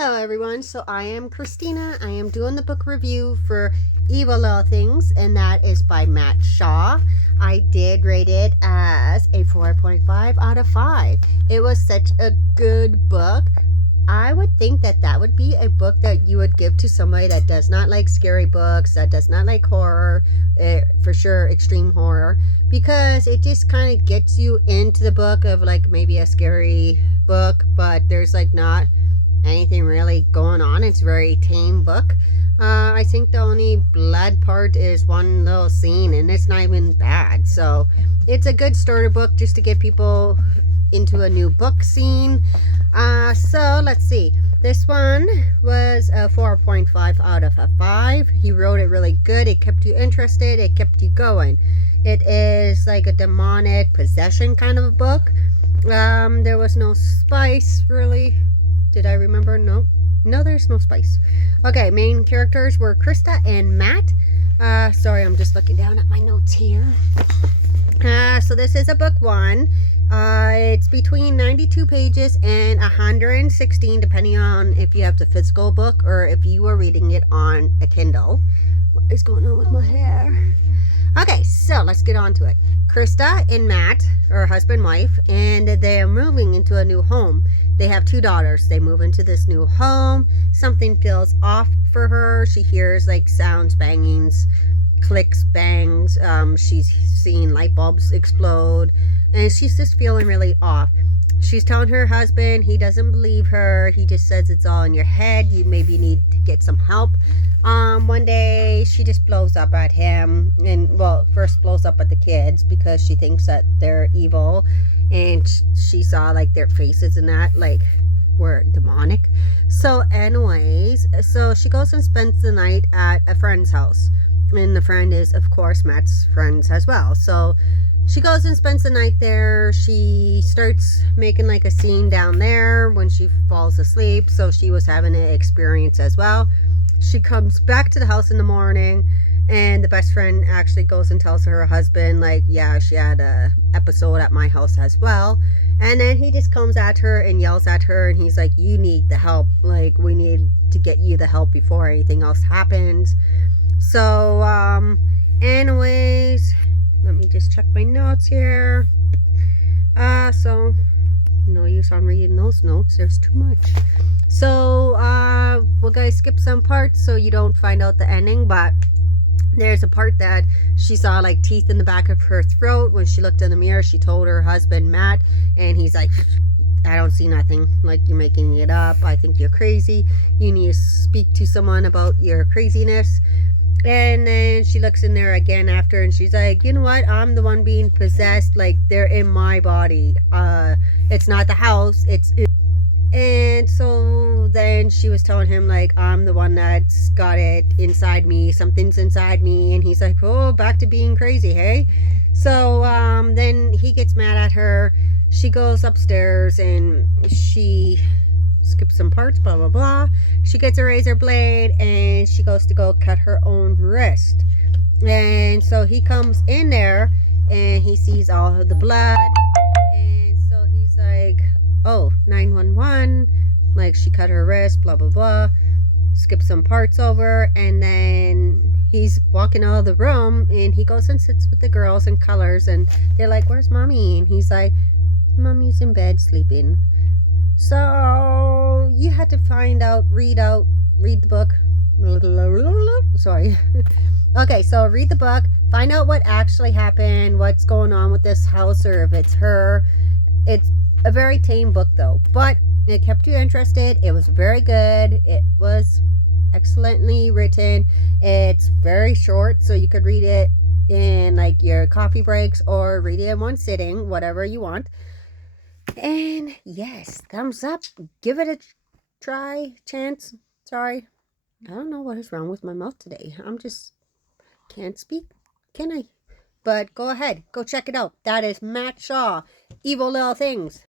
Hello everyone, so I am Christina. I am doing the book review for Evil Little Things, and that is by Matt Shaw. I did rate it as a 4.5 out of 5. It was such a good book. I would think that that would be a book that you would give to somebody that does not like scary books, that does not like horror, for sure extreme horror, because it just kind of gets you into the book of like maybe a scary book, but there's like not anything really going on. It's a very tame book. I think the only blood part is one little scene, and it's not even bad. So it's a good starter book just to get people into a new book scene. So let's see. This one was a 4.5 out of a 5. He wrote it really good. It kept you interested. It kept you going. It is like a demonic possession kind of a book. There was no spice really. Did I remember? No, there's no spice. Okay, main characters were Krista and Matt. Sorry, I'm just looking down at my notes here. So this is a book one. It's between 92 pages and 116, depending on if you have the physical book or if you are reading it on a Kindle. What is going on with my hair? Okay, so let's get on to it. Krista and Matt are husband and wife, and they are moving into a new home. They have 2 daughters. They move into this new home. Something feels off for her. She hears like sounds, bangings, clicks, bangs. She's seeing light bulbs explode, and she's just feeling really off. She's telling her husband. He doesn't believe her. He just says it's all in your head. You maybe need to get some help. One day she just blows up at him, and well, first blows up at the kids because she thinks that they're evil, and she saw like their faces and that like were demonic. So anyways, so she goes and spends the night at a friend's house, and the friend is of course Matt's friends as well. So she goes and spends the night there. She starts making like a scene down there when she falls asleep. So she was having an experience as well. She comes back to the house in the morning, and the best friend actually goes and tells her husband, like, yeah, she had a episode at my house as well. And then he just comes at her and yells at her, and he's like, you need the help. Like, we need to get you the help before anything else happens. So, anyways, let me just check my notes here. So no use on reading those notes. There's too much. So, we're gonna skip some parts so you don't find out the ending, but there's a part that she saw like teeth in the back of her throat. When she looked in the mirror, she told her husband, Matt, and he's like, I don't see nothing. Like, you're making it up. I think you're crazy. You need to speak to someone about your craziness. And then she looks in there again after, and she's like, you know what? I'm the one being possessed. Like, they're in my body. It's not the house. And so then she was telling him, like, I'm the one that's got it inside me. Something's inside me. And he's like, oh, back to being crazy, hey? So then he gets mad at her. She goes upstairs and she skips some parts, blah, blah, blah. She gets a razor blade and she goes to go cut her own wrist. And so he comes in there and he sees all of the blood. And so he's like, oh, 911, like she cut her wrist, blah, blah, blah. Skip some parts over, and then he's walking out of the room, and he goes and sits with the girls and colors, and they're like, where's mommy? And he's like, mommy's in bed sleeping. So you had to read the book. Sorry. Okay, so read the book, find out what actually happened, what's going on with this house, or if it's her. It's a very tame book though, but it kept you interested. It was very good. It was excellently written. It's very short, so you could read it in like your coffee breaks or read it in one sitting, whatever you want. And yes, thumbs up. Give it a chance. Sorry, I don't know what is wrong with my mouth today. I'm just can't speak, can I? But go ahead, go check it out. That is Matt Shaw, Evil Little Things.